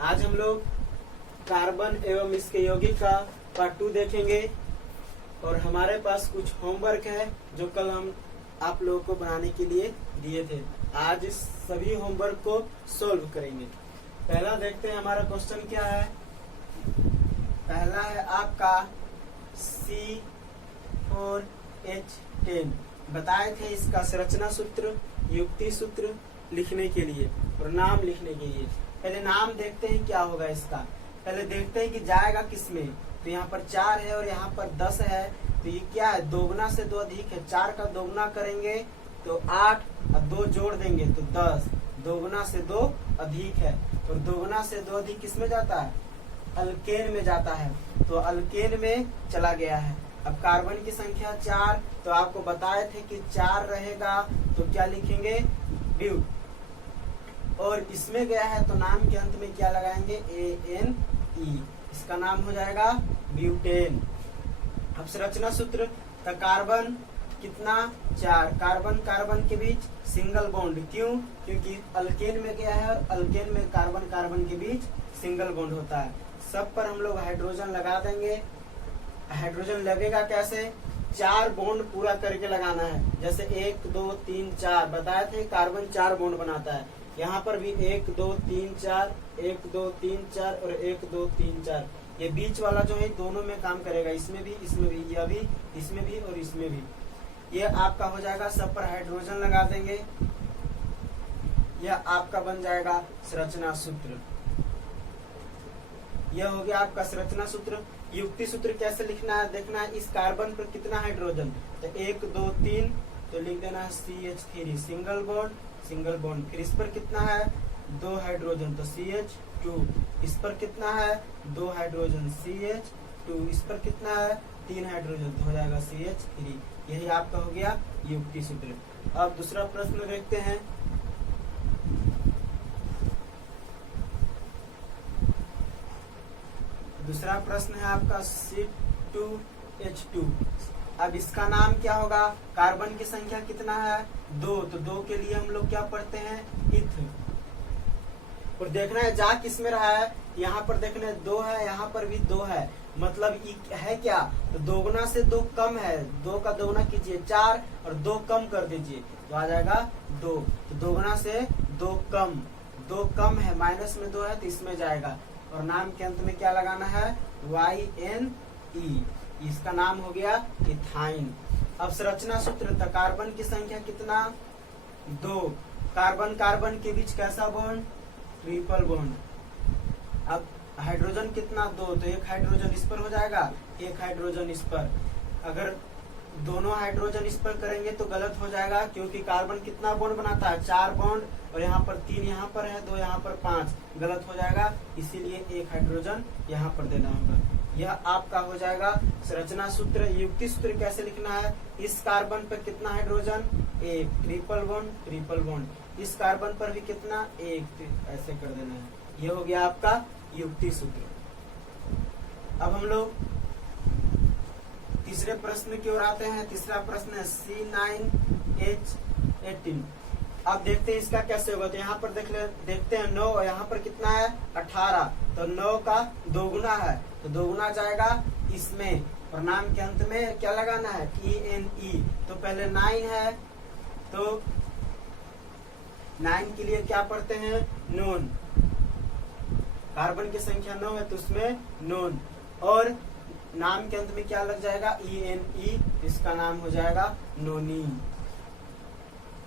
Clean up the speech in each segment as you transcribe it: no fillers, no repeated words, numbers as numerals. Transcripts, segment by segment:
आज हम लोग कार्बन एवं इसके यौगिक का पार्ट 2 देखेंगे और हमारे पास कुछ होमवर्क है जो कल हम आप लोगों को बनाने के लिए दिए थे। आज इस सभी होमवर्क को सॉल्व करेंगे। पहला देखते हैं हमारा क्वेश्चन क्या है। पहला है आपका C4H10 बताए थे इसका संरचना सूत्र, युक्ति सूत्र लिखने के लिए और नाम लिखने के लिए। पहले नाम देखते हैं क्या होगा इसका। पहले देखते हैं कि जाएगा किसमें। तो यहाँ पर 4 है और यहाँ पर 10 है, तो ये क्या है, दोगुना से 2 अधिक है। 4 का दोगुना करेंगे तो 8 और 2 जोड़ देंगे तो 10। दोगुना से 2 अधिक है और दोगुना से 2 अधिक किसमें जाता है, अल्केन में जाता है, तो अल्केन में चला गया है। अब कार्बन की संख्या 4, तो आपको बताए थे कि 4 रहेगा तो क्या लिखेंगे, ब्यूट। और इसमें गया है तो नाम के अंत में क्या लगाएंगे, ANE, इसका नाम हो जाएगा ब्यूटेन। अब संरचना सूत्र, तो कार्बन कितना 4, कार्बन कार्बन के बीच सिंगल बॉन्ड, क्यों, क्योंकि अल्केन में गया है और अल्केन में कार्बन कार्बन के बीच सिंगल बॉन्ड होता है। सब पर हम लोग हाइड्रोजन लगा देंगे। हाइड्रोजन लगेगा कैसे, 4 बॉन्ड पूरा करके लगाना है। जैसे 1 2 3 4 बताए थे, कार्बन 4 बॉन्ड बनाता है। यहाँ पर भी 1 2 3 4, 1 2 3 4 और 1 2 3 4। ये बीच वाला जो है दोनों में काम करेगा, इसमें भी, यह भी, इसमें भी और इसमें भी। ये आपका हो जाएगा, सब पर हाइड्रोजन लगा देंगे। यह आपका बन जाएगा संरचना सूत्र। यह हो गया आपका संरचना सूत्र। युक्ति सूत्र कैसे लिखना है देखना है। इस कार्बन पर कितना हाइड्रोजन, तो 1 2 3, तो लिख देना है CH3, single bond single bond. फिर इस पर कितना है, 2 हाइड्रोजन, तो CH2। इस पर कितना है, 2 हाइड्रोजन, CH2। इस पर कितना है, 3 हाइड्रोजन, तो हो जाएगा CH3। यही आपका हो गया युक्ति सूत्र। अब दूसरा प्रश्न देखते हैं। दूसरा प्रश्न है आपका C2H2। अब इसका नाम क्या होगा, कार्बन की संख्या कितना है, 2, तो 2 के लिए हम लोग क्या पढ़ते हैं, इथ। और देखना है जा किस में रहा है, यहाँ पर देखना 2 है, यहाँ पर भी 2 है, मतलब है क्या, तो दोगुना से 2 कम है, 2 का दोगुना कीजिए 4 और 2 कम कर दीजिए तो आ जाएगा 2। तो दोगुना से 2 कम है, माइनस में 2 है तो इसमें जाएगा। और नाम के अंत में क्या लगाना है, YNE, इसका नाम हो गया इथाइन। अब संरचना सूत्र, तो कार्बन की संख्या कितना, 2, कार्बन कार्बन के बीच कैसा बॉन्ड, ट्रिपल बॉन्ड। अब हाइड्रोजन कितना, 2, तो 1 हाइड्रोजन इस पर हो जाएगा, 1 हाइड्रोजन इस पर। अगर दोनों हाइड्रोजन इस पर करेंगे तो गलत हो जाएगा, क्योंकि कार्बन कितना बॉन्ड बनाता है, 4 बॉन्ड, और यहाँ पर 3 यहाँ पर है, 2 यहाँ पर 5, गलत हो जाएगा। इसीलिए 1 हाइड्रोजन यहाँ पर देना होगा। यह आपका हो जाएगा संरचना सूत्र। युक्ति सूत्र कैसे लिखना है, इस कार्बन पर कितना हाइड्रोजन, 1, ट्रिपल बॉन्ड। इस कार्बन पर भी कितना, 1, ऐसे कर देना है। यह हो गया आपका युक्ति सूत्र। अब हम लोग तीसरे प्रश्न की ओर आते हैं। तीसरा प्रश्न है C9H18। अब देखते हैं इसका कैसे होगा। तो यहाँ पर देखते हैं 9 और यहाँ पर कितना है, 18, तो 9 का दोगुना है, तो दोगुना जाएगा इसमें। और नाम के अंत में क्या लगाना है, ENE। तो पहले 9 है, तो 9 के लिए क्या पढ़ते हैं, नोन। कार्बन की संख्या 9 है तो उसमें नोन, और नाम के अंत में क्या लग जाएगा, ENE, इसका नाम हो जाएगा नोनीन।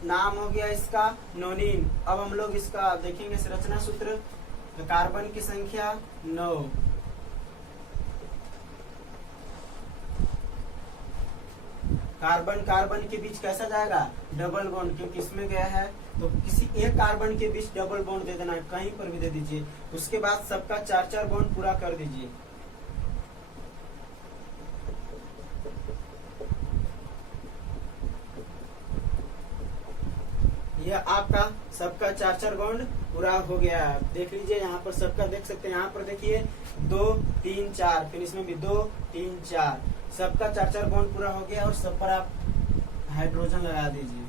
नाम हो गया इसका नोनीन। अब हम लोग इसका देखेंगे संरचना सूत्र। तो कार्बन की संख्या 9, कार्बन कार्बन के बीच कैसा जाएगा, डबल बॉन्ड, क्योंकि इसमें गया है तो किसी एक कार्बन के बीच डबल बॉन्ड दे देना है, कहीं पर भी दे दीजिए। उसके बाद सबका 4-4 बॉन्ड पूरा कर दीजिए। यह आपका सबका 4-4 बॉन्ड पूरा हो गया है। देख लीजिए यहाँ पर सबका देख सकते हैं, यहाँ पर देखिए 2 3 4, फिर इसमें भी 2 3 4, सबका 4-4 बॉन्ड पूरा हो गया। और सब पर आप हाइड्रोजन लगा दीजिए।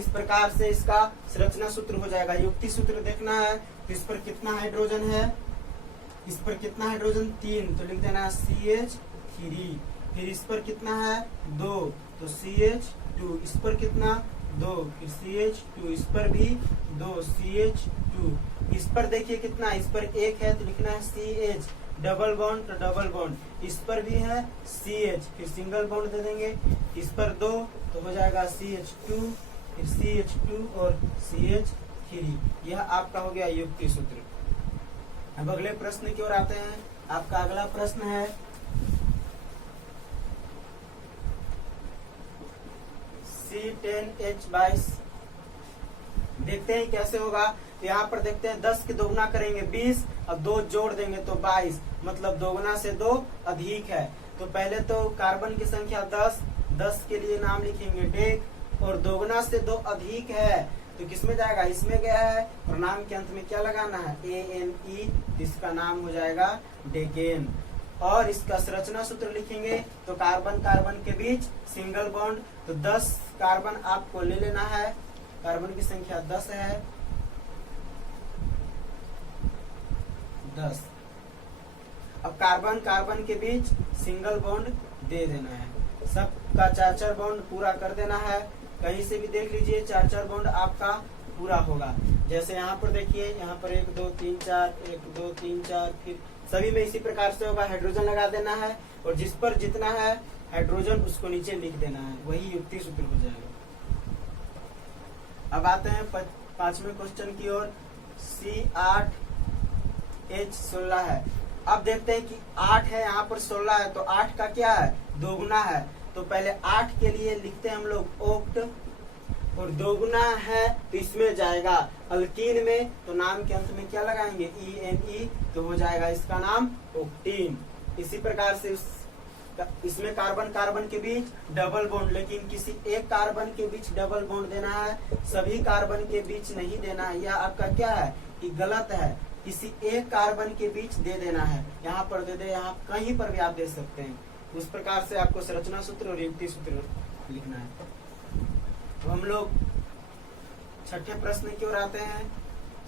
इस प्रकार से इसका संरचना सूत्र हो जाएगा। युक्ति सूत्र देखना है तो इस पर कितना हाइड्रोजन है, इस पर कितना हाइड्रोजन 3, तो लिख देना CH3। फिर इस पर कितना है 2, तो CH2। इस पर कितना 2, फिर CH2। इस पर भी 2, CH2। इस पर देखिए कितना, इस पर 1 है तो लिखना है CH, डबल बॉन्ड तो डबल बॉन्ड। इस पर भी है CH, फिर सिंगल बॉन्ड दे देंगे। इस पर 2 तो हो जाएगा CH2, फिर CH2 और CH3। यह आपका हो गया युक्ति सूत्र। अब अगले प्रश्न की ओर आते हैं। आपका अगला प्रश्न है C10H22। देखते हैं कैसे होगा। तो यहाँ पर देखते हैं 10 के दोगुना करेंगे 20 और 2 जोड़ देंगे तो 22, मतलब दोगुना से 2 अधिक है। तो पहले तो कार्बन की संख्या 10 के लिए नाम लिखेंगे डेक, और दोगुना से 2 अधिक है तो किसमें जाएगा, इसमें गया है, और नाम के अंत में क्या लगाना है ANE, इसका नाम हो जाएगा डेकेन। और इसका संरचना सूत्र लिखेंगे तो कार्बन कार्बन के बीच सिंगल बॉन्ड, तो 10 कार्बन आपको ले लेना है, कार्बन की संख्या 10 है, 10। अब कार्बन कार्बन के बीच सिंगल बॉन्ड दे देना है, सबका 4 बॉन्ड पूरा कर देना है। कहीं से भी देख लीजिए 4 बॉन्ड आपका पूरा होगा। जैसे यहाँ पर देखिए, यहाँ पर 1 2 3 4, 1 2 3 4, फिर सभी में इसी प्रकार से होगा। हाइड्रोजन लगा देना है और जिस पर जितना है हाइड्रोजन उसको नीचे लिख देना है, वही युक्ति सूत्र हो जाएगा। अब आते हैं 5वें क्वेश्चन की ओर। C8H16 है। अब देखते हैं कि 8 है, यहाँ पर 16 है, तो 8 का क्या है, दोगुना है। तो पहले 8 के लिए लिखते हैं हम लोग ओक्ट, और दोगुना है तो इसमें जाएगा अल्कीन में, तो नाम के अंत में क्या लगाएंगे ENE, तो हो जाएगा इसका नाम ओक्टीन। इसी प्रकार से इसमें कार्बन कार्बन के बीच डबल बॉन्ड, लेकिन किसी एक कार्बन के बीच डबल बॉन्ड देना है, सभी कार्बन के बीच नहीं देना है। यह आपका क्या है कि गलत है, किसी एक कार्बन के बीच दे देना है। यहाँ पर दे दे, यहाँ कहीं पर भी आप दे सकते हैं। उस प्रकार से आपको संरचना सूत्र और युक्ति सूत्र लिखना है। तो हम लोग 6ठे प्रश्न की ओर आते हैं।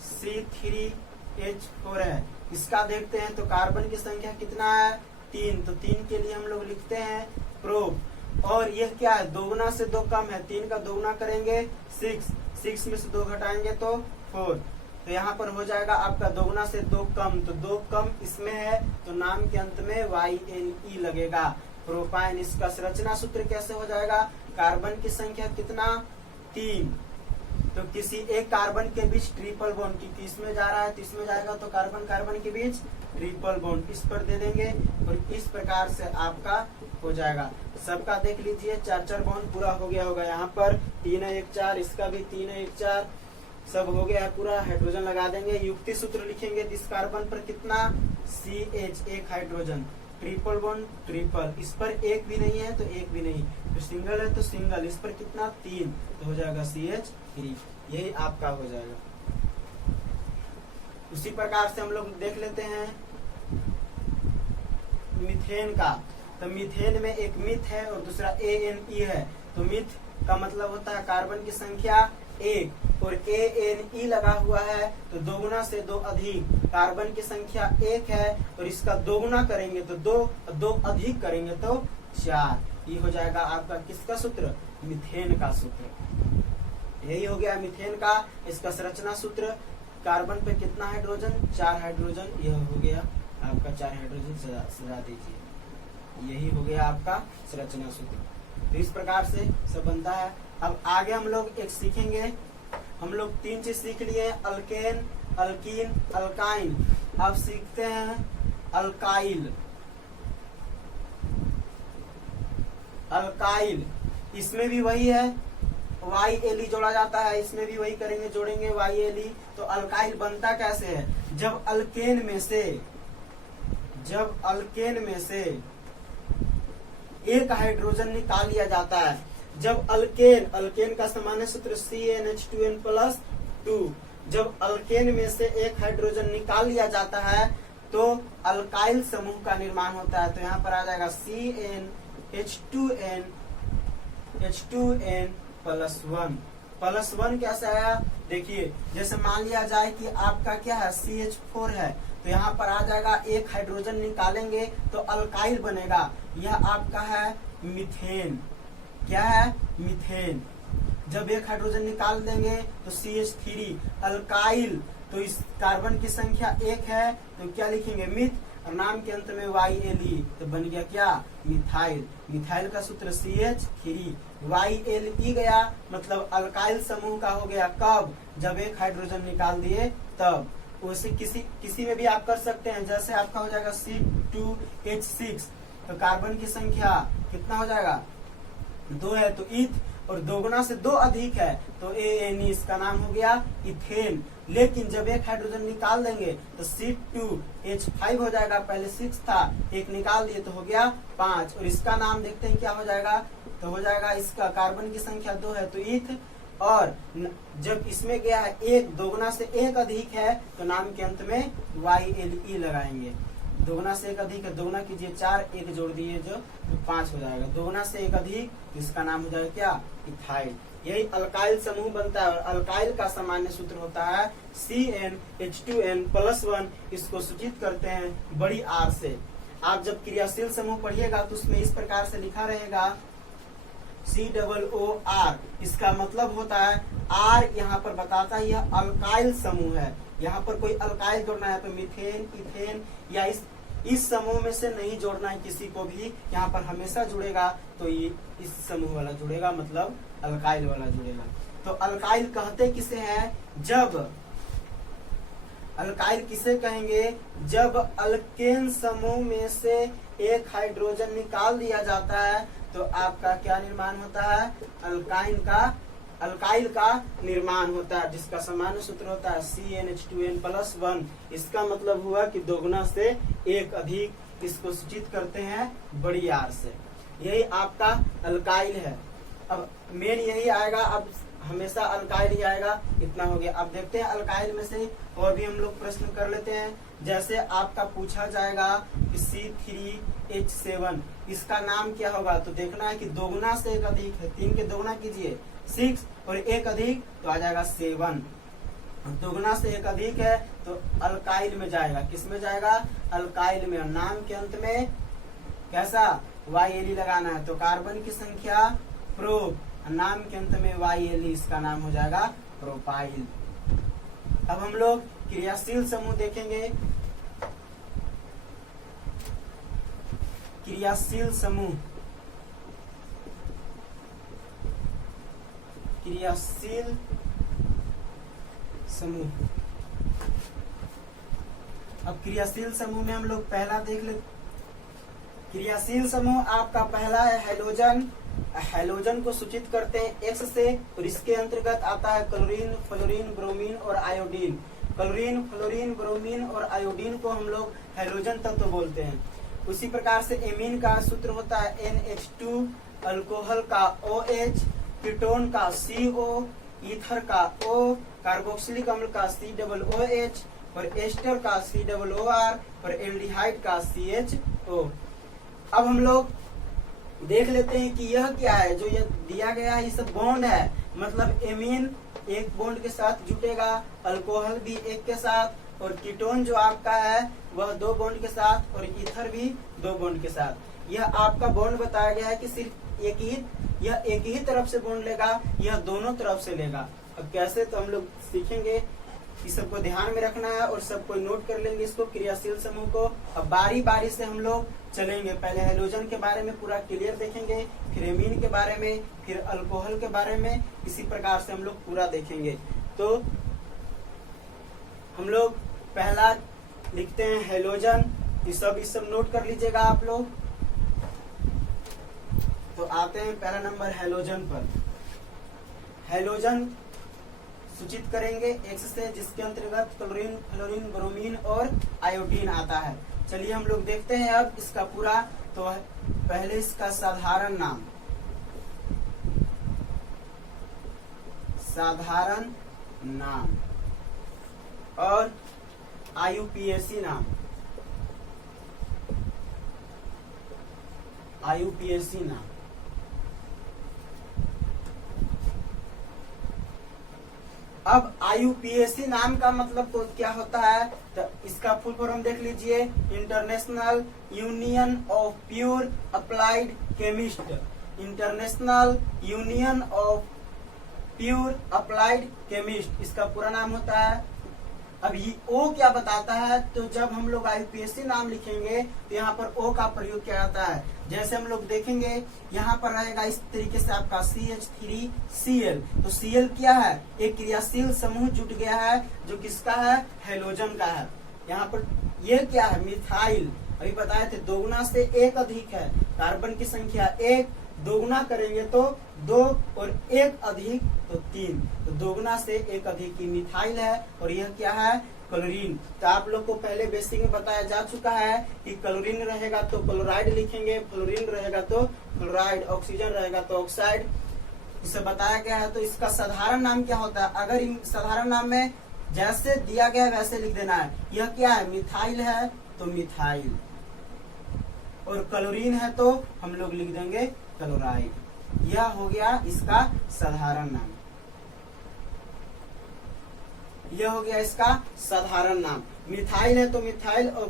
C3H4 है, इसका देखते हैं। तो कार्बन की संख्या कितना है 3, तो 3 के लिए हम लोग लिखते हैं प्रोब, और यह क्या है, दोगुना से 2 कम है, 3 का दोगुना करेंगे 6 में से 2 घटाएंगे तो 4, तो यहाँ पर हो जाएगा आपका दोगुना से 2 कम, तो 2 कम इसमें है, तो नाम के अंत में YNE लगेगा, प्रोपाइन। इसका संरचना सूत्र कैसे हो जाएगा, कार्बन की संख्या कितना 3, तो किसी एक कार्बन के बीच ट्रिपल बॉन्ड, क्योंकि इसमें जा रहा है तो इसमें जाएगा, तो कार्बन कार्बन के बीच ट्रिपल बॉन्ड इस पर दे देंगे, और इस प्रकार से आपका हो जाएगा। सबका देख लीजिए 4 बॉन्ड पूरा हो गया होगा। यहाँ पर 3 है 1 4, इसका भी 3 है 1 4, सब हो गया है पूरा। हाइड्रोजन लगा देंगे, युक्ति सूत्र लिखेंगे। इस कार्बन पर कितना CH, एक हाइड्रोजन, ट्रिपल बॉन्ड ट्रिपल, इस पर एक भी नहीं है तो एक भी नहीं, तो सिंगल है तो सिंगल, इस पर कितना 3, तो हो जाएगा CH3। यही आपका हो जाएगा। उसी प्रकार से हम लोग देख लेते हैं मीथेन का। तो मीथेन में एक मिथ है और दूसरा ANE है। तो मिथ का मतलब होता है कार्बन की संख्या 1, और ANE लगा हुआ है तो दोगुना से 2 अधिक, कार्बन की संख्या 1 है और इसका दोगुना करेंगे तो 2 अधिक करेंगे तो 4। ये हो जाएगा आपका किसका सूत्र, मीथेन का सूत्र। यही हो गया मीथेन का। इसका संरचना सूत्र, कार्बन पे कितना हाइड्रोजन 4 हाइड्रोजन, यह हो गया आपका 4 हाइड्रोजन सजा दीजिए। यही हो गया आपका संरचना सूत्र। तो इस प्रकार से सब बनता है। अब आगे हम लोग एक सीखेंगे। हम लोग 3 चीज सीख लिए, अल्केन, अल्कीन, अल्काइन। अब सीखते हैं अल्काइल। अल्काइल इसमें भी वही है, YLE जोड़ा जाता है, इसमें भी वही करेंगे, जोड़ेंगे YLE। तो अल्काइल बनता कैसे है, जब अल्केन में से एक हाइड्रोजन निकाल लिया जाता है। जब अल्केन का सामान्य सूत्र CnH2n+2, जब अल्केन में से एक हाइड्रोजन निकाल लिया जाता है तो अल्काइल समूह का निर्माण होता है। तो यहाँ पर आ जाएगा CnH2n+1, +1 कैसे आया, देखिए जैसे मान लिया जाए कि आपका क्या है CH4 है, तो यहाँ पर आ जाएगा, एक हाइड्रोजन निकालेंगे तो अल्काइल बनेगा, यह आपका है मीथेन। क्या है, मीथेन। जब एक हाइड्रोजन निकाल देंगे तो CH3 अल्काइल, तो इस कार्बन की संख्या 1 है, तो क्या लिखेंगे मिथ, और नाम के अंत में YLE, तो बन गया क्या, मिथाइल। मिथाइल का सूत्र CH3, YLE गया, मतलब अल्काइल समूह का हो गया कब, जब एक हाइड्रोजन निकाल दिए तब। वैसे किसी में भी आप कर सकते हैं, जैसे आपका हो जाएगा C2H6, तो कार्बन की संख्या कितना हो जाएगा, 2 है, तो ईथ, और दोगुना से 2 अधिक है तो ANE, इसका नाम हो गया इथेन। लेकिन जब एक हाइड्रोजन निकाल देंगे तो C2H5 हो जाएगा, पहले 6 था, एक निकाल दिए तो हो गया 5, और इसका नाम देखते हैं क्या हो जाएगा, तो हो जाएगा इसका कार्बन की संख्या 2 है तो ईथ, और जब इसमें गया है 1, दोगुना से 1 अधिक है तो नाम के अंत में YLE लगाएंगे। दोगुना से 1 अधिक है, दोगुना कीजिए 4, 1 जोड़ दिए जो 5 हो जाएगा, दोगुना से 1 अधिक, इसका नाम हो जाएगा क्या, इथाइल। यही अल्काइल समूह बनता है, और अल्काइल का सामान्य सूत्र होता है CnH2n+1, इसको सूचित करते हैं बड़ी R से। आप जब क्रियाशील समूह पढ़िएगा तो उसमें इस प्रकार से लिखा रहेगा COOR, इसका मतलब होता है R यहाँ पर बताता है यह अल्काइल समूह है, यहाँ पर कोई अल्काइल जोड़ना है, तो मीथेन, इथेन या इस समूह में से नहीं जोड़ना है किसी को भी, यहाँ पर हमेशा जुड़ेगा तो ये इस समूह वाला जुड़ेगा, मतलब अल्काइल वाला जुड़ेगा। तो अल्काइल कहते किसे हैं, जब अल्काइल किसे कहेंगे, जब अल्केन समूह में से एक हाइड्रोजन निकाल दिया जाता है तो आपका क्या निर्माण होता है, अल्काइल का निर्माण होता है, जिसका सामान्य सूत्र होता है CnH2n+1। इसका मतलब हुआ कि दोगुना से 1 अधिक, इसको सूचित करते हैं बड़ी R से। यही आपका अल्काइल है। अब मेन यही आएगा, अब हमेशा अल्काइल ही आएगा, इतना हो गया। अब देखते हैं अल्काइल में से और भी हम लोग प्रश्न कर लेते हैं। जैसे आपका पूछा जाएगा कि C3H7, इसका नाम क्या होगा, तो देखना है कि दोगुना से 1 अधिक है, 3 के दोगुना कीजिए 6, और 1 अधिक तो आ जाएगा 7, दोगुना से 1 अधिक है तो अल्काइल में जाएगा, किस में जाएगा, अल्काइल में। और नाम के अंत में कैसा, YLE लगाना है, तो कार्बन की संख्या प्रो, नाम के अंत में YLE, इसका नाम हो जाएगा प्रोपाइल। अब हम लोग क्रियाशील समूह देखेंगे। क्रियाशील समूह, क्रियाशील समूह। अब क्रियाशील समूह में हम लोग पहला देख ले। क्रियाशील समूह आपका पहला है हैलोजन। हैलोजन को सूचित करते हैं X से, और इसके अंतर्गत आता है क्लोरीन, फ्लोरीन, ब्रोमीन और आयोडीन। क्लोरीन, फ्लोरीन, ब्रोमीन और आयोडीन को हम लोग हैलोजन तत्व बोलते हैं। उसी प्रकार से एमीन का सूत्र होता है NH2, अल्कोहल का OH, कीटोन का CO, ईथर का O, कार्बोक्सिलिक अम्ल का COOH, और एस्टर का COOR, और एल्डिहाइड का CHO। अब हम लोग देख लेते हैं कि यह क्या है, जो यह दिया गया है, ये सब बॉन्ड है, मतलब एमीन एक बॉन्ड के साथ जुटेगा, अल्कोहल भी एक के साथ, और कीटोन जो आपका है वह 2 बॉन्ड के साथ, और ईथर भी 2 बॉन्ड के साथ। यह आपका बॉन्ड बताया गया है कि सिर्फ यह एक ही तरफ से बॉन्ड लेगा, यह दोनों तरफ से लेगा। अब कैसे, तो हम लोग सीखेंगे, इस सबको ध्यान में रखना है और सबको नोट कर लेंगे इसको, क्रियाशील समूह को। अब बारी बारी से हम लोग चलेंगे, पहले हैलोजन के बारे में पूरा क्लियर देखेंगे, फिर एमीन के बारे में, फिर अल्कोहल के बारे में, इसी प्रकार से हम लोग पूरा देखेंगे। तो हम लोग पहला लिखते हैं हैलोजन, ये सब नोट कर लीजिएगा आप लोग। तो आते हैं पहला नंबर हैलोजन पर। हैलोजन सूचित करेंगे X से, जिसके अंतर्गत क्लोरीन, फ्लोरीन, ब्रोमीन और आयोडीन आता है। चलिए हम लोग देखते हैं अब इसका पूरा। तो पहले इसका साधारण नाम, साधारण नाम, और IUPAC नाम, IUPAC नाम। अब IUPAC नाम का मतलब तो क्या होता है, तो इसका फुल फॉर्म देख लीजिए, international union of pure applied chemist. International union of pure applied chemist इसका पूरा नाम होता है। अब ये ओ क्या बताता है, तो जब हम लोग IUPAC नाम लिखेंगे तो यहाँ पर ओ का प्रयोग किया जाता है। जैसे हम लोग देखेंगे यहाँ पर रहेगा इस तरीके से आपका CH3Cl। तो Cl क्या है, एक क्रियाशील समूह जुट गया है जो किसका है, हेलोजन का है। यहाँ पर ये क्या है, मिथाइल। अभी बताए थे दोगुना से एक अधिक है, कार्बन की संख्या एक, दोगुना करेंगे तो दो और एक अधिक तो तीन, तो दोगुना से एक अधिक की मिथाइल है। और यह क्या है, क्लोरीन। तो आप लोग को पहले बेसिक में बताया जा चुका है कि क्लोरीन रहेगा तो क्लोराइड लिखेंगे, फ्लोरीन रहेगा तो फ्लोराइड, ऑक्सीजन रहेगा तो ऑक्साइड, इसे बताया गया है। तो इसका साधारण नाम क्या होता है, अगर इन साधारण नाम में जैसे दिया गया है वैसे लिख देना है। यह क्या है, मिथाइल है तो मिथाइल, और क्लोरीन है तो हम लोग लिख देंगे क्लोराइड। यह हो गया इसका साधारण नाम, यह हो गया इसका साधारण नाम। मिथाइल है तो मिथाइल, और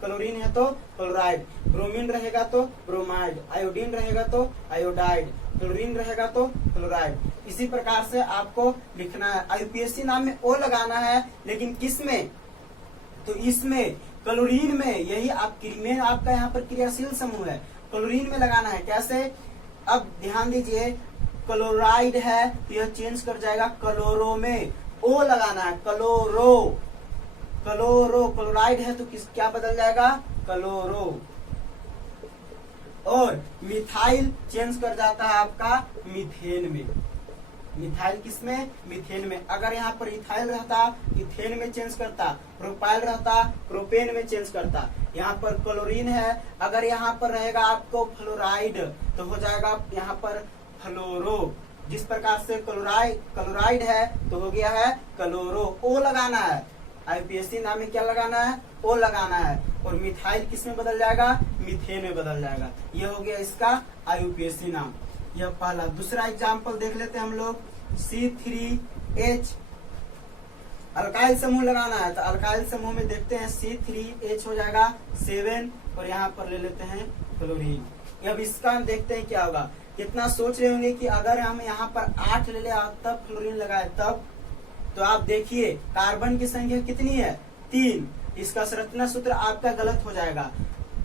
क्लोरीन है तो क्लोराइड, ब्रोमीन रहेगा तो ब्रोमाइड, आयोडीन रहेगा तो आयोडाइड, क्लोरीन रहेगा तो क्लोराइड। इसी प्रकार से आपको लिखना है। IUPAC नाम में ओ लगाना है, लेकिन किस में, तो इसमें क्लोरीन में, यही में आपका यहाँ पर क्रियाशील समूह है, क्लोरीन में लगाना है। कैसे, अब ध्यान दीजिए, क्लोराइड है तो यह चेंज कर जाएगा क्लोरो में, ओ लगाना है, क्लोरो, क्लोरो, क्लोराइड है तो क्या बदल जाएगा, क्लोरो। और मिथाइल चेंज कर जाता है आपका मीथेन में। मिथाइल किसमें, मीथेन में। अगर यहाँ पर इथाइल रहता इथेन में चेंज करता, प्रोपाइल रहता प्रोपेन में चेंज करता। यहाँ पर क्लोरीन है, अगर यहाँ पर रहेगा आपको फ्लोराइड तो हो जाएगा यहाँ पर फ्लोरो। जिस प्रकार से क्लोराइड है तो हो गया है क्लोरो। ओ लगाना है, IUPAC नाम में क्या लगाना है, ओ लगाना है। और मिथाइल किस में बदल जाएगा, मीथेन में बदल जाएगा। यह हो गया इसका IUPAC नाम। यह पहला। दूसरा एग्जाम्पल देख लेते हैं हम लोग, C3H अल्काइल समूह लगाना है। तो अल्काइल समूह में देखते हैं C3H हो जाएगा 7, और यहाँ पर ले लेते हैं क्लोरीन। अब इसका देखते हैं क्या होगा। कितना सोच रहे होंगे कि अगर हम यहाँ पर 8 ले ले तब क्लोरीन लगाए तब, तो आप देखिए कार्बन की संख्या कितनी है, 3। इसका संरचना सूत्र आपका गलत हो जाएगा।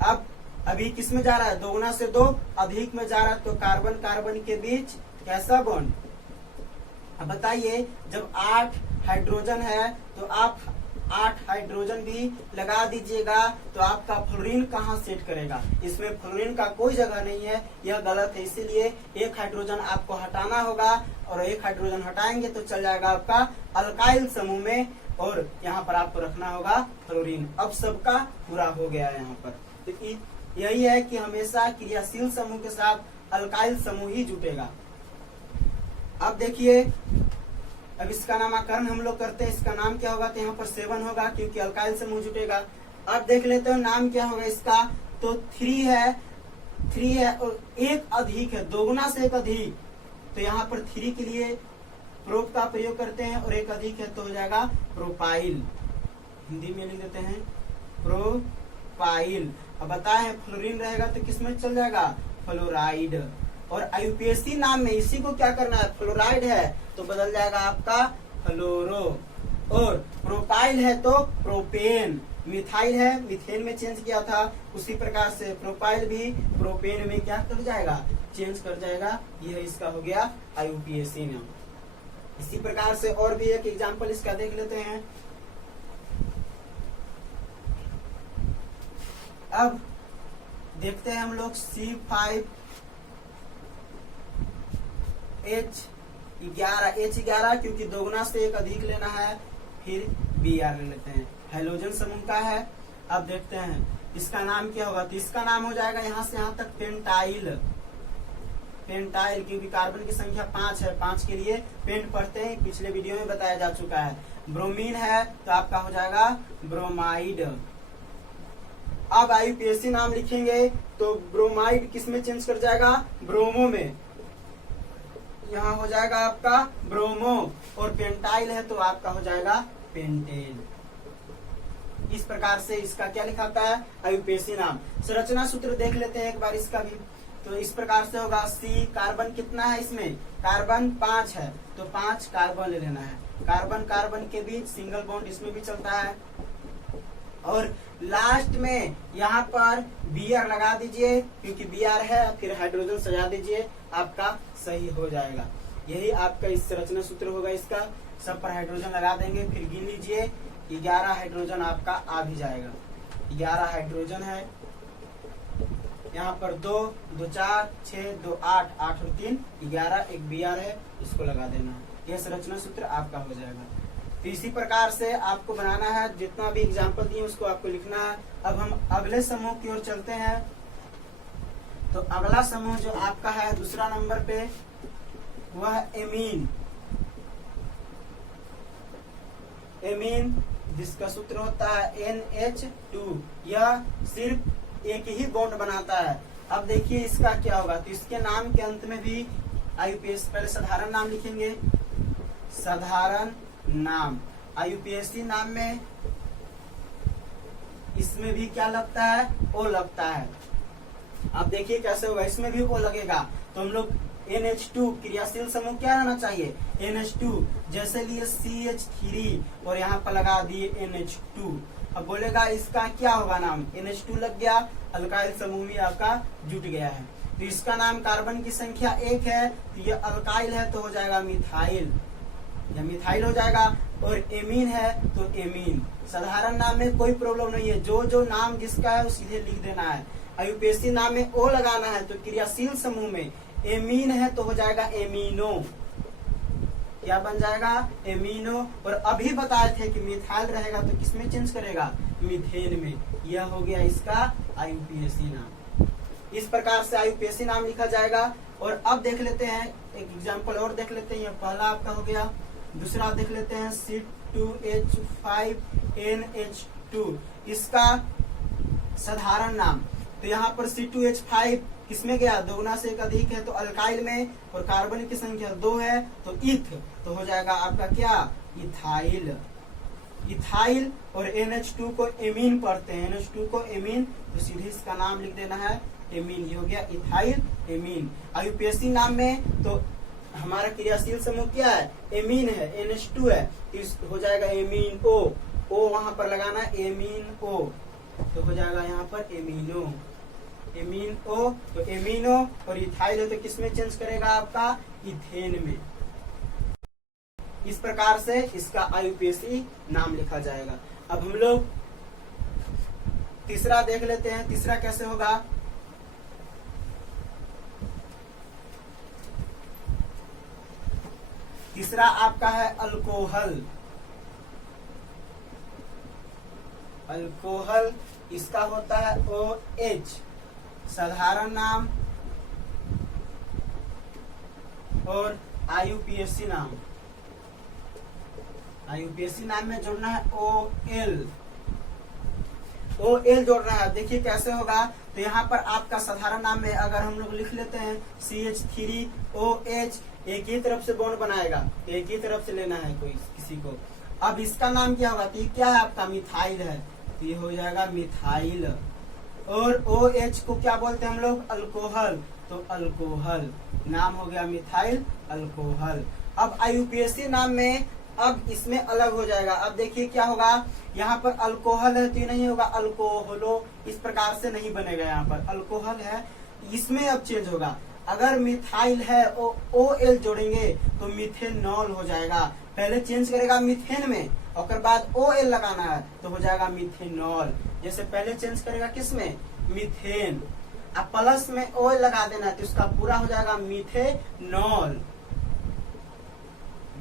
अब अभी किस में जा रहा है, दोगुना से 2 अधिक में जा रहा है, तो कार्बन कार्बन के बीच कैसा बॉन्ड। अब बताइए, जब 8 हाइड्रोजन है तो आप 8 हाइड्रोजन भी लगा दीजिएगा, तो आपका फ्लोरीन कहाँ सेट करेगा। इसमें फ्लोरीन का कोई जगह नहीं है, यह गलत है। इसीलिए एक हाइड्रोजन आपको हटाना होगा, और एक हाइड्रोजन हटाएंगे तो चल जाएगा आपका अल्काइल समूह में, और यहाँ पर आपको रखना होगा फ्लोरीन। अब सबका पूरा हो गया है यहाँ पर। तो यही है कि हमेशा क्रियाशील समूह के साथ अल्काइल समूह ही जुटेगा। अब देखिए, अब इसका नामकरण हम लोग करते हैं। इसका नाम क्या होगा, तो यहाँ पर 7 होगा क्योंकि अल्काइल समूह जुटेगा। अब देख लेते हो नाम क्या होगा इसका, तो 3 है और एक अधिक है, दोगुना से एक अधिक। तो यहाँ पर 3 के लिए प्रोप का प्रयोग करते हैं, और एक अधिक है तो हो जाएगा प्रोपाइल। हिंदी में लिख देते हैं प्रोपाइल। अब बताए फ्लोरीन रहेगा तो किसमें चल जाएगा, फ्लोराइड। और IUPAC नाम में इसी को क्या करना है, फ्लोराइड है तो बदल जाएगा आपका फ्लोरो, और प्रोपाइल है तो प्रोपेन। मिथाइल है मिथेन में चेंज किया था, उसी प्रकार से प्रोपाइल भी प्रोपेन में क्या कर जाएगा, चेंज कर जाएगा। यह इसका हो गया IUPAC नाम। इसी प्रकार से और भी एक एग्जांपल इसका देख लेते हैं। अब देखते हैं हम लोग H11 क्योंकि दोगुना से एक अधिक लेना है, फिर Br ले लेते हैं, हेलोजन समूह का है। अब देखते हैं इसका नाम क्या होगा, तो इसका नाम हो जाएगा यहाँ से यहाँ तक पेंटाइल। क्योंकि कार्बन की संख्या 5 है, 5 के लिए पेंट पढ़ते हैं, पिछले वीडियो में बताया जा चुका है। ब्रोमीन है तो आपका हो जाएगा ब्रोमाइड। अब IUPAC नाम लिखेंगे तो ब्रोमाइड किस में चेंज कर जाएगा, ब्रोमो में। यहाँ हो जाएगा आपका ब्रोमो, और पेंटाइल है तो आपका हो जाएगा पेंटेन। इस प्रकार से इसका क्या लिखाता है, आयुपेसी नाम। संरचना सूत्र देख लेते हैं एक बार इसका भी। तो इस प्रकार से होगा, सी कार्बन कितना है इसमें, कार्बन 5 है, तो 5 कार्बन ले लेना है। कार्बन कार्बन के बीच सिंगल बॉन्ड इसमें भी चलता है, और लास्ट में यहाँ पर Br लगा दीजिए, क्योंकि Br है, फिर हाइड्रोजन सजा दीजिए, आपका सही हो जाएगा। यही आपका इस संरचना सूत्र होगा इसका। सब पर हाइड्रोजन लगा देंगे, फिर गिन लीजिए, 11 हाइड्रोजन आपका आ भी जाएगा। 11 हाइड्रोजन है, यहाँ पर 2, 2 4, 6, 2 8, 8 और 3 11, एक Br है, इसको लगा देना है। यह संरचना सूत्र आपका हो जाएगा। तो इसी प्रकार से आपको बनाना है, जितना भी एग्जाम्पल दिए उसको आपको लिखना है। अब हम अगले समूह की ओर चलते हैं। तो अगला समूह जो आपका है दूसरा नंबर पे, वह एमीन। एमीन जिसका सूत्र होता है NH2। यह सिर्फ एक ही बॉन्ड बनाता है। अब देखिए इसका क्या होगा, तो इसके नाम के अंत में भी आयुपीएसी, पहले साधारण नाम लिखेंगे, साधारण नाम। आयुपीएसी नाम में इसमें भी क्या लगता है, O लगता है। अब देखिए कैसे होगा, इसमें भी O लगेगा, तो हम लोग NH2 क्रियाशील समूह क्या रहना चाहिए, NH2। जैसे लिए CH3 और यहाँ पर लगा दिए NH2। अब बोलेगा इसका क्या होगा नाम, NH2 लग गया, अल्काइल समूह में आपका जुट गया है। तो इसका नाम, कार्बन की संख्या 1 है, तो ये अल्काइल है तो हो जाएगा मिथाइल, या मिथाइल हो जाएगा। और एमीन है तो एमीन। साधारण नाम में कोई प्रॉब्लम नहीं है, जो जो नाम जिसका है वो सीधे लिख देना है। आयुपेसी नाम में O लगाना है, तो क्रियाशील समूह में एमीन है तो हो जाएगा एमीनो। क्या बन जाएगा, एमीनो। और अभी बताए थे कि मिथाइल रहेगा तो किसमें चेंज करेगा, मीथेन में। यह हो गया इसका आयुपेसी नाम। इस प्रकार से आयुपेसी नाम लिखा जाएगा। और अब देख लेते हैं एक एग्जाम्पल और देख लेते हैं। यह पहला आपका हो गया, दूसरा देख लेते हैं C2H5NH2। इसका साधारण नाम, तो यहाँ पर C2H5 किसमें गया, दोगुना से एक अधिक है तो अल्काइल में, और कार्बन की संख्या 2 है तो इथ, तो हो जाएगा आपका क्या, इथाइल। इथाइल। और NH2 को एमीन पढ़ते हैं, NH2 को एमीन, तो सीधे इसका नाम लिख देना है एमीन। ये हो गया इथाइल एमीन। आयुपेसी नाम में तो हमारा क्रियाशील समूह क्या है, एमीन है, NH2 है, तो हो जाएगा एमीन O। O वहां पर लगाना, एमीन O, तो हो जाएगा यहाँ पर एमीनो, एमीन O। तो एमीनो। और इथाइल है तो किसमें चेंज करेगा आपका, इथेन में। इस प्रकार से इसका आयुपेसी नाम लिखा जाएगा। अब हम लोग तीसरा देख लेते हैं। तीसरा कैसे होगा, तीसरा आपका है अल्कोहल। अल्कोहल इसका होता है OH, साधारण नाम और आयुपेसी नाम। आयुपेसी नाम में जोड़ना है OL, OL जोड़ना है। देखिए कैसे होगा, तो यहाँ पर आपका साधारण नाम में अगर हम लोग लिख लेते हैं CH3OH, एक ही तरफ से बॉन्ड बनाएगा, एक ही तरफ से लेना है कोई किसी को। अब इसका नाम क्या होगा, तो ये क्या है आपका, मिथाइल है, तो ये हो जाएगा मिथाइल। और OH को क्या बोलते हैं हम लोग, अल्कोहल, तो अल्कोहल। नाम हो गया मिथाइल अल्कोहल। अब आयुपेसी नाम में अब इसमें अलग हो जाएगा। अब देखिए क्या होगा, यहाँ पर अल्कोहल है तो ये नहीं होगा अल्कोहलो, इस प्रकार से नहीं बनेगा। यहाँ पर अल्कोहल है, इसमें अब चेंज होगा। अगर मिथाइल है OL जोड़ेंगे तो मिथेनॉल हो जाएगा। पहले चेंज करेगा मिथेन में, और बाद OL लगाना है तो हो जाएगा मिथेनॉल। जैसे पहले चेंज करेगा किस में, मिथेन, अब प्लस में OL लगा देना है तो इसका पूरा हो जाएगा मिथेनॉल।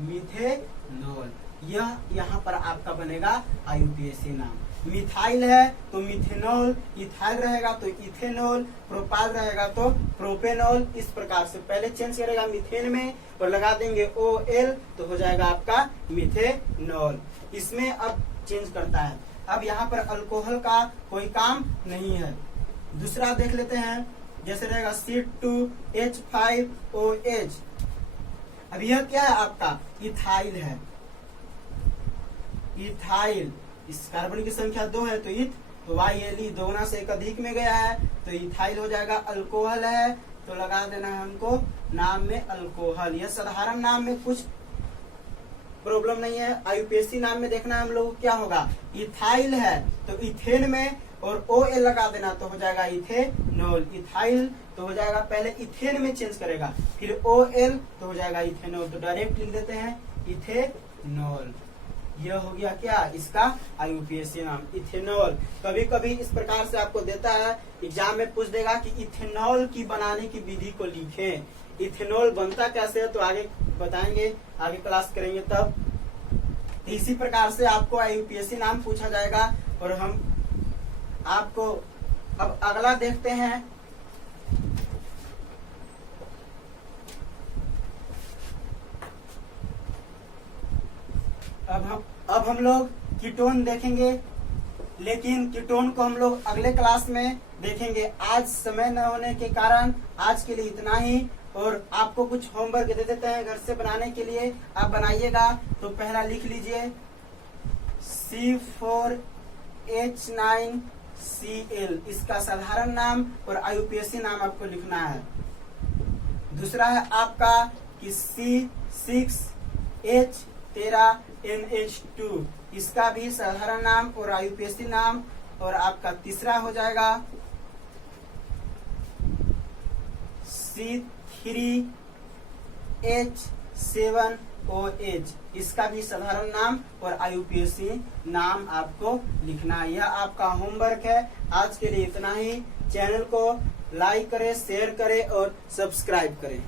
मिथेनॉल, यह यहाँ पर आपका बनेगा आयुपेसी नाम। मिथाइल है तो मिथेनॉल, इथाइल रहेगा तो इथेनॉल, प्रोपाइल रहेगा तो प्रोपेनॉल। इस प्रकार से पहले चेंज करेगा मिथेन में और लगा देंगे OL तो हो जाएगा आपका मिथेनॉल। इसमें अब चेंज करता है। अब यहाँ पर अल्कोहल का कोई काम नहीं है। दूसरा देख लेते हैं, जैसे रहेगा C2H5OH, अब यह क्या है आपका इथाइल है, इथाइल। इस कार्बन की संख्या 2 है तो इथ, तो YLE 2 गुना से एक अधिक में गया है तो इथाइल हो जाएगा। अल्कोहल है तो लगा देना है हमको नाम में अल्कोहल। यह साधारण नाम में कुछ प्रॉब्लम नहीं है। IUPAC नाम में देखना है हम लोग क्या होगा, इथाइल है तो इथेन में और OL लगा देना तो हो जाएगा इथेनॉल। इथाइल तो हो जाएगा, पहले इथेन में चेंज करेगा फिर OL तो हो जाएगा इथेनॉल, तो डायरेक्ट लिख देते हैं इथेनॉल। यह हो गया क्या इसका IUPAC नाम इथेनॉल। कभी कभी इस प्रकार से आपको देता है, एग्जाम में पूछ देगा कि इथेनॉल की बनाने की विधि को लिखें। इथेनॉल बनता कैसे है तो आगे बताएंगे, आगे क्लास करेंगे तब। इसी प्रकार से आपको IUPAC नाम पूछा जाएगा। और हम आपको अब अगला देखते हैं। अब हम लोग कीटोन देखेंगे, लेकिन कीटोन को हम लोग अगले क्लास में देखेंगे। आज समय न होने के कारण आज के लिए इतना ही। और आपको कुछ होमवर्क दे देते हैं घर से बनाने के लिए, आप बनाइएगा। तो पहला लिख लीजिए C4H9Cl, इसका साधारण नाम और IUPAC नाम आपको लिखना है। दूसरा है आपका कि C6H13NH2, इसका भी साधारण नाम और IUPAC नाम। और आपका तीसरा हो जाएगा C3H7OH, इसका भी साधारण नाम और IUPAC नाम आपको लिखना है। यह आपका होमवर्क है। आज के लिए इतना ही। चैनल को लाइक करें, शेयर करें और सब्सक्राइब करें।